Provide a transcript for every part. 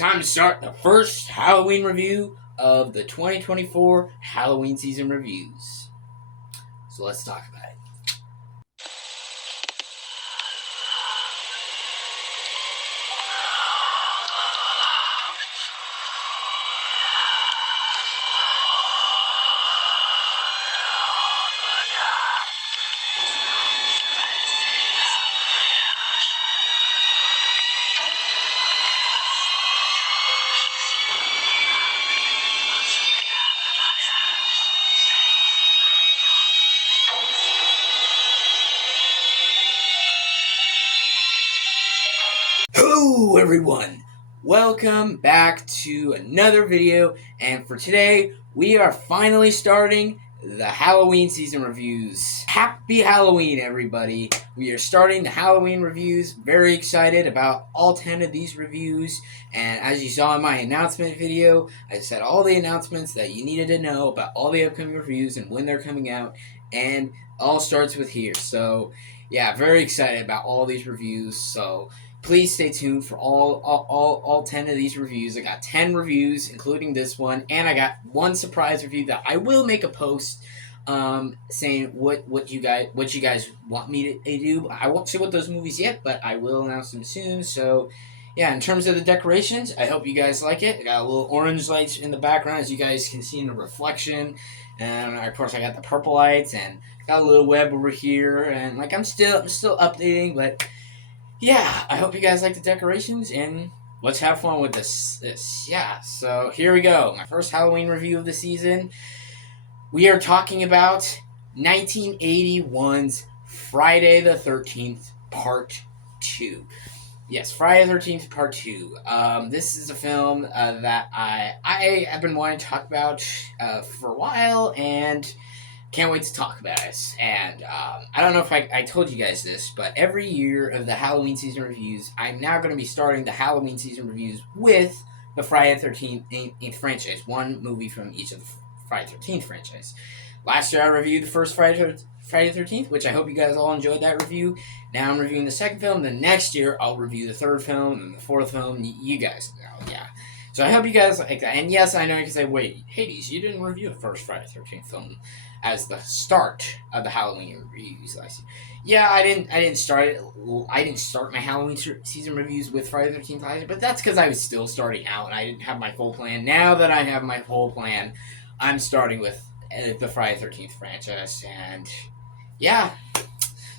time to start the first Halloween review of the 2024 Halloween season reviews. So let's talk about it. Hello everyone! Welcome back to another video, and for today we are finally starting the Halloween season reviews. Happy Halloween everybody! We are starting the Halloween reviews, very excited about all 10 of these reviews, and as you saw in my announcement video, I said all the announcements that you needed to know about all the upcoming reviews and when they're coming out, and all starts with here. So yeah, very excited about all these reviews, so please stay tuned for all 10 of these reviews. I got 10 reviews, including this one, and I got one surprise review that I will make a post saying what you guys want me to do. I won't say what those movies yet, but I will announce them soon. So yeah, in terms of the decorations, I hope you guys like it. I got a little orange lights in the background, as you guys can see in the reflection, and of course I got the purple lights, and got a little web over here, and like I'm still updating, but yeah, I hope you guys like the decorations, and let's have fun with this. Yeah, so here we go. My first Halloween review of the season. We are talking about 1981's Friday the 13th Part 2. Yes, Friday the 13th Part 2. This is a film that I have been wanting to talk about for a while, and can't wait to talk about it. And I don't know if I told you guys this, but every year of the Halloween season reviews, I'm now going to be starting the Halloween season reviews with the Friday the 13th franchise. One movie from each of the Friday the 13th franchise. Last year I reviewed the first Friday the 13th, which I hope you guys all enjoyed that review. Now I'm reviewing the second film. Then next year I'll review the third film and the fourth film. You guys know, yeah. So I hope you guys like that. And yes, I know you can say, wait, Hades, you didn't review the first Friday the 13th film as the start of the Halloween reviews last year. Yeah, I didn't start my Halloween season reviews with Friday the 13th last year, but that's because I was still starting out and I didn't have my full plan. Now that I have my full plan, I'm starting with the Friday the 13th franchise, and yeah.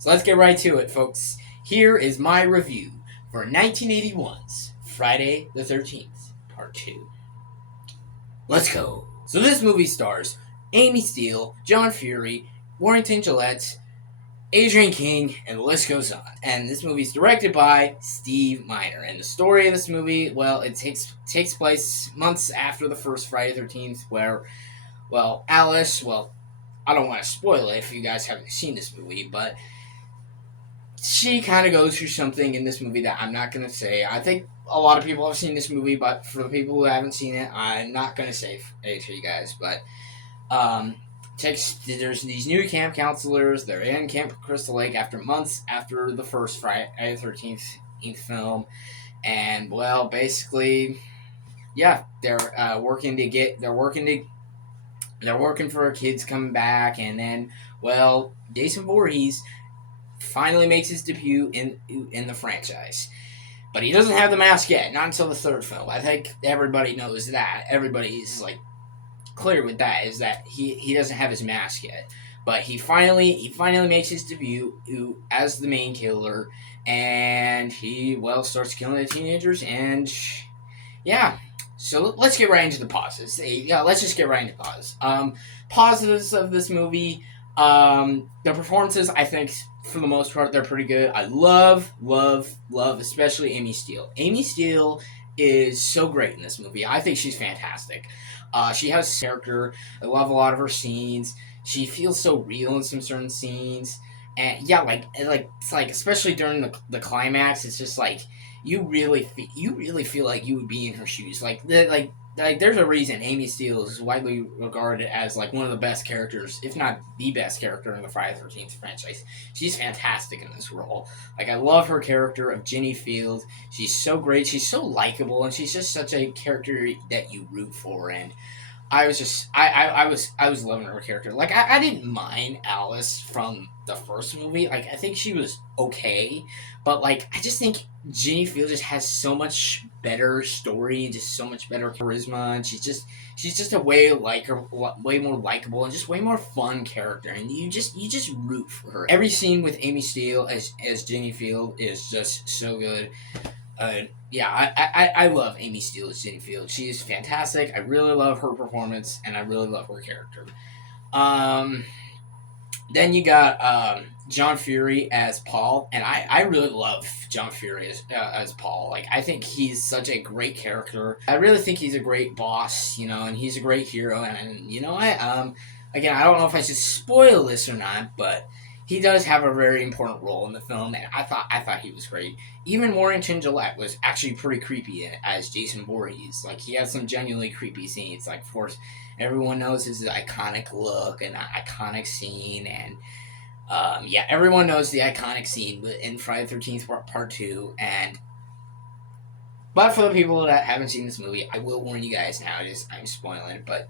So let's get right to it, folks. Here is my review for 1981's Friday the 13th Part 2. Let's go. So this movie stars Amy Steele, John Fury, Warrington Gillette, Adrienne King, and the list goes on. And this movie is directed by Steve Miner. And the story of this movie, well, it takes place months after the first Friday the 13th, where, well, Alice, well, I don't want to spoil it if you guys haven't seen this movie, but she kind of goes through something in this movie that I'm not going to say. I think a lot of people have seen this movie, but for the people who haven't seen it, I'm not going to say it to you guys, but there's these new camp counselors. They're in Camp Crystal Lake after months after the first Friday the 13th film, and well, basically, yeah, they're working for kids coming back, and then, well, Jason Voorhees finally makes his debut in the franchise. But he doesn't have the mask yet, not until the third film. I think everybody knows that. Everybody's like clear with that, is that he doesn't have his mask yet. But he finally makes his debut as the main killer, and he, well, starts killing the teenagers, and yeah. So let's get right into the pauses. Yeah, let's just get right into pauses. Positives of this movie, the performances, I think, for the most part, they're pretty good. I love, especially Amy Steele. Amy Steele is so great in this movie. I think she's fantastic. She has character. I love a lot of her scenes. She feels so real in some certain scenes. And yeah, it's like especially during the climax, it's just like you really feel like you would be in her shoes. Like like there's a reason Amy Steele is widely regarded as like one of the best characters, if not the best character in the Friday the 13th franchise. She's fantastic in this role. Like I love her character of Ginny Field. She's so great. She's so likable, and she's just such a character that you root for. And I was just I was loving her character. Like I didn't mind Alice from the first movie. Like I think she was okay, but like I just think Ginny Field just has so much better story, just so much better charisma, and she's just a way more likable and just way more fun character, and you just root for her. Every scene with Amy Steele as Ginny Field is just so good. Yeah, I love Amy Steele as Ginny Field. She is fantastic. I really love her performance, and I really love her character. Um, then you got John Fury as Paul, and I really love John Fury as Paul. Like I think he's such a great character. I really think he's a great boss, you know, and he's a great hero. And you know, again, I don't know if I should spoil this or not, but he does have a very important role in the film, and I thought he was great. Even Warrington Gillette was actually pretty creepy as Jason Voorhees. Like he has some genuinely creepy scenes. Like of course, everyone knows his iconic look and iconic scene, and yeah, everyone knows the iconic scene in Friday the 13th Part 2. And but for the people that haven't seen this movie, I will warn you guys now. I'm spoiling it, but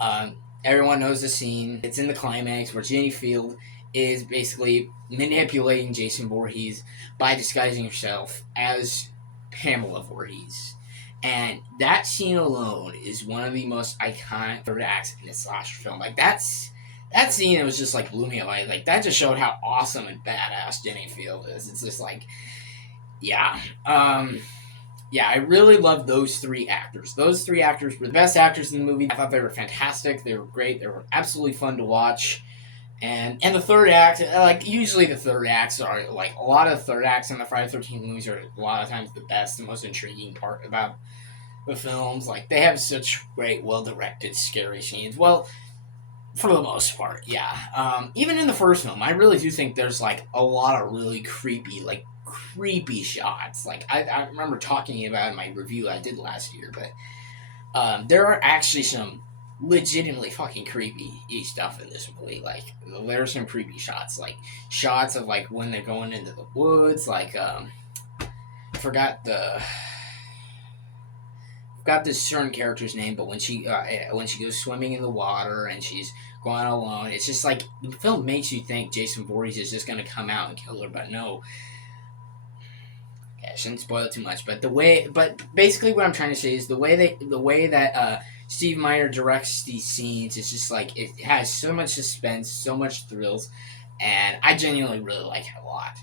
um, everyone knows the scene. It's in the climax where Ginny Field is basically manipulating Jason Voorhees by disguising herself as Pamela Voorhees. And that scene alone is one of the most iconic third acts in a slasher film. Like that scene, it was just like blew me away. Like that just showed how awesome and badass Ginny Field is. It's just like, yeah, yeah. I really love those three actors. Those three actors were the best actors in the movie. I thought they were fantastic. They were great. They were absolutely fun to watch. And the third act, like usually the third acts are like a lot of third acts in the Friday the 13th movies are a lot of times the best, the most intriguing part about the films. Like they have such great, well directed, scary scenes. Well, for the most part, yeah. Even in the first film, I really do think there's like a lot of really creepy shots. Like I remember talking about in my review I did last year, but there are actually some legitimately fucking creepy stuff in this movie. Like there are some creepy shots, like shots of like when they're going into the woods. Like I forgot this certain character's name, but when she goes swimming in the water and she's going alone, it's just like the film makes you think Jason Voorhees is just gonna come out and kill her, but no. Okay, I shouldn't spoil it too much, but basically what I'm trying to say is the way that Steve Miner directs these scenes is just like it has so much suspense, so much thrills, and I genuinely really like it a lot.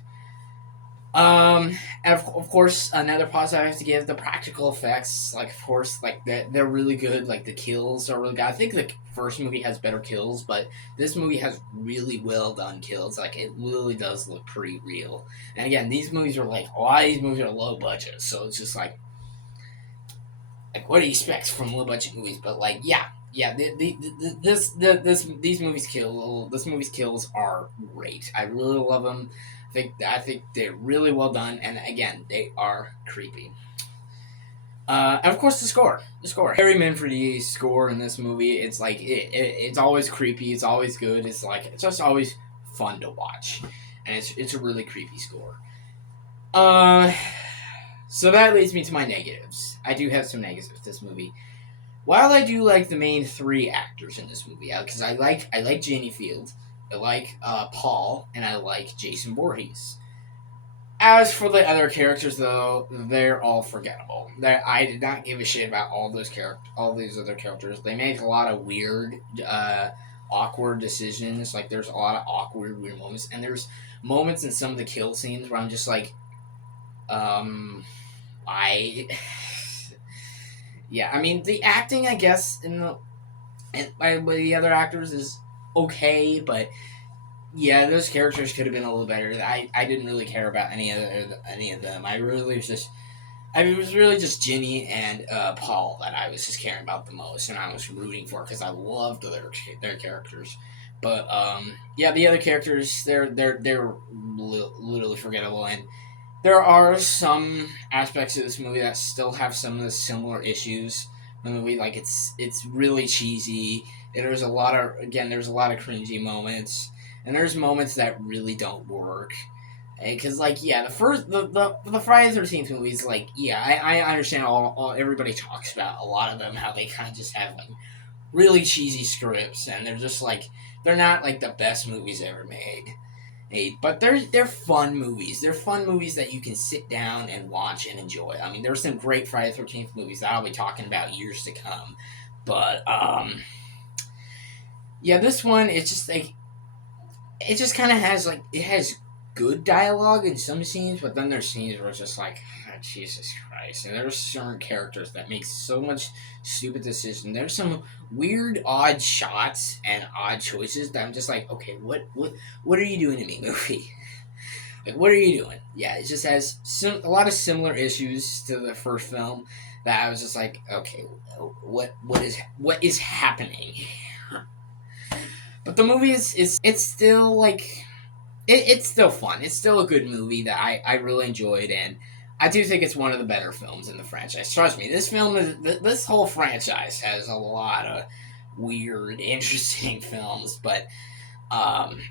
And of course, another positive I have to give the practical effects. Like, of course, like they're really good. Like the kills are really good. I think the first movie has better kills, but this movie has really well done kills. Like it really does look pretty real. And again, these movies are like a lot of these movies are low budget, so it's just like what do you expect from low budget movies? But like, yeah, these movies kill. This movie's kills are great. I really love them. I think they're really well done, and again, they are creepy. And of course, the score. Harry Manfredi's score in this movie, it's like it's always creepy. It's always good. It's just always fun to watch, and it's a really creepy score. Uh, so that leads me to my negatives. I do have some negatives with this movie. While I do like the main three actors in this movie, because I like Janie Field, I like Paul, and I like Jason Voorhees. As for the other characters, though, they're all forgettable. I did not give a shit about all these other characters. They make a lot of weird, awkward decisions. Like there's a lot of weird moments, and there's moments in some of the kill scenes where I'm just like, I, yeah. I mean, the acting, I guess, by the other actors is okay, but yeah, those characters could have been a little better. I didn't really care about any of them. It was really just Ginny and Paul that I was just caring about the most, and I was rooting for because I loved their characters. But yeah, the other characters they're literally forgettable, and there are some aspects of this movie that still have some of the similar issues The movie, like, it's really cheesy. There's a lot of cringy moments, and there's moments that really don't work. Because, like, yeah, the Friday the 13th movies, like, yeah, I understand all everybody talks about a lot of them, how they kind of just have, like, really cheesy scripts, and they're just, like, they're not, like, the best movies ever made. Hey, but they're fun movies. They're fun movies that you can sit down and watch and enjoy. I mean, there's some great Friday the 13th movies that I'll be talking about years to come. But, yeah, this one, it's just, like, it just kind of has, like, it has good dialogue in some scenes, but then there's scenes where it's just like, oh, Jesus Christ. And there's certain characters that make so much stupid decisions. There's some weird, odd shots and odd choices that I'm just like, okay, what are you doing to me, movie? Like, what are you doing? Yeah, it just has a lot of similar issues to the first film that I was just like, okay, what is happening? But the movie is it's still like it's still fun. It's still a good movie that I really enjoyed, and I do think it's one of the better films in the franchise. Trust me, this whole franchise has a lot of weird, interesting films, but um,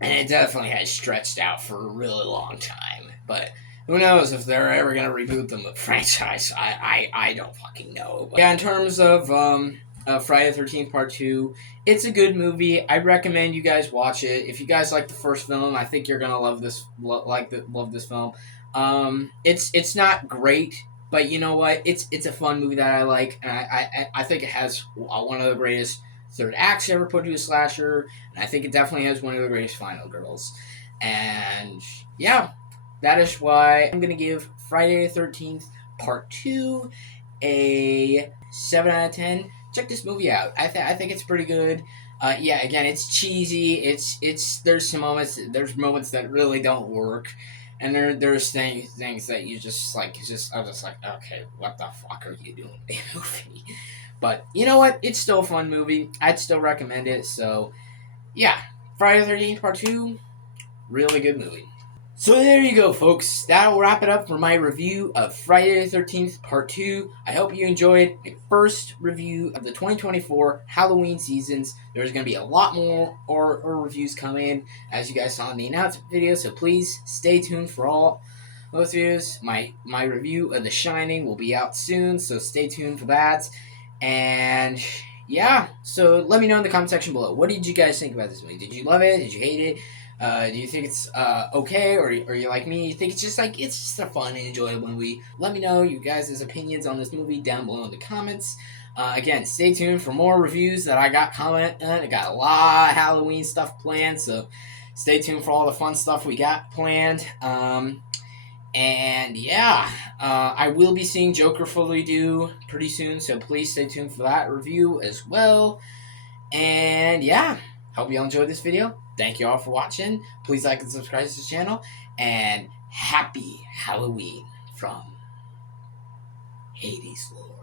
and it definitely has stretched out for a really long time. But who knows if they're ever gonna reboot the franchise? I don't fucking know. But yeah, in terms of Friday the 13th Part 2, it's a good movie. I recommend you guys watch it. If you guys like the first film, I think you're gonna love this. Love this film. It's not great, but you know what? It's a fun movie that I like, and I think it has one of the greatest third acts ever put to a slasher, and I think it definitely has one of the greatest final girls. And yeah, that is why I'm gonna give Friday the 13th Part 2 a 7 out of 10. Check this movie out. I think it's pretty good. Yeah, again, it's cheesy. There's some moments that really don't work, and there's things that you just like. It's just I'm just like, okay, what the fuck are you doing, in a movie? But you know what? It's still a fun movie. I'd still recommend it. So yeah, Friday the 13th Part 2, really good movie. So there you go, folks. That'll wrap it up for my review of Friday the 13th Part 2. I hope you enjoyed my first review of the 2024 Halloween seasons. There's going to be a lot more or reviews coming, as you guys saw in the announcement video, so please stay tuned for all those videos. My review of The Shining will be out soon, so stay tuned for that. And yeah, so let me know in the comment section below. What did you guys think about this movie? Did you love it? Did you hate it? Do you think it's okay, or you like me? You think it's just a fun and enjoyable movie? Let me know you guys' opinions on this movie down below in the comments. Again, stay tuned for more reviews that I got comment. I got a lot of Halloween stuff planned, so stay tuned for all the fun stuff we got planned. And yeah, I will be seeing Joker fully do pretty soon, so please stay tuned for that review as well. And yeah, hope you all enjoyed this video. Thank you all for watching. Please like and subscribe to this channel. And happy Halloween from Hades Lord.